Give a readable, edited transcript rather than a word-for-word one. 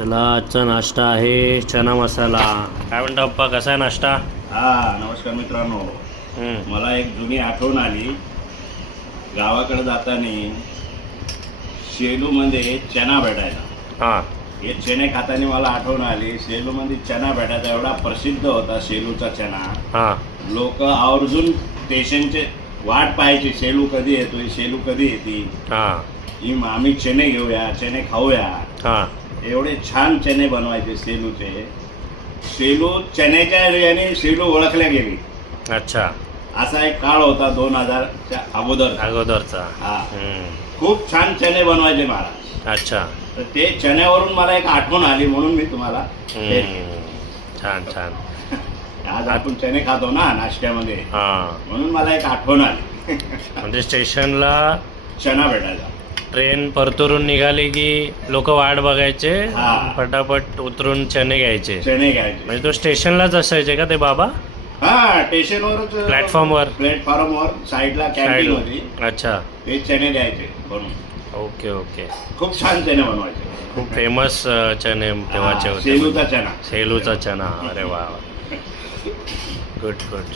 चला आजचा नाश्ता आहे चना मसाला. काय म्हणता पप्पा, कसा आहे नाश्ता? हा नमस्कार मित्रांनो. मला एक जुनी आठवण आली. गावाकडे जाताना शेलूमध्ये चना भेटायचा. हां, हे चणे खाताना मला आठवण आली. शेलूमध्ये चना भेटायचा, एवढा प्रसिद्ध होता शेलूचा चना. हां, लोक आवर्जून स्टेशनचे वाट पाहायची, शेलू कधी येतोय, शेलू कधी येते. हां, आम्ही चणे घेऊया, चणे खाऊया. हां. एवढे छान चणे बनवायचे शेलूचे. शेलू चण्याच्या याने शेलू ओळखल्या गेली. अच्छा, असा एक काळ होता 2000च्या अगोदरचा. हा, खूप छान चणे बनवायचे महाराज. अच्छा. तर ते चण्यावरून मला एक आठवण आली, म्हणून मी तुम्हाला छान छान. आज आपण चणे खातो ना नाश्त्यामध्ये, हां, म्हणून मला एक आठवण आली. म्हणजे स्टेशनला चना भेटायचा. ट्रेन परतूरून निघाली की लोक वाट बघायचे, हा. फटाफट उतरून चणे घ्यायचे. चणे घ्यायचे. म्हणजे तो स्टेशनलाच असायचे का ते बाबा? हा, स्टेशनवरच, प्लॅटफॉर्मवर साईडला कॅन्टीन होती. अच्छा, ते चणे द्यायचे बनवून. Okay okay. खूप छान चणे बनवायचे. खूप फेमस चणे तेव्हाचे होते. शेलूचा चना. सेलूचा चना. अरे वा, गुड गुड.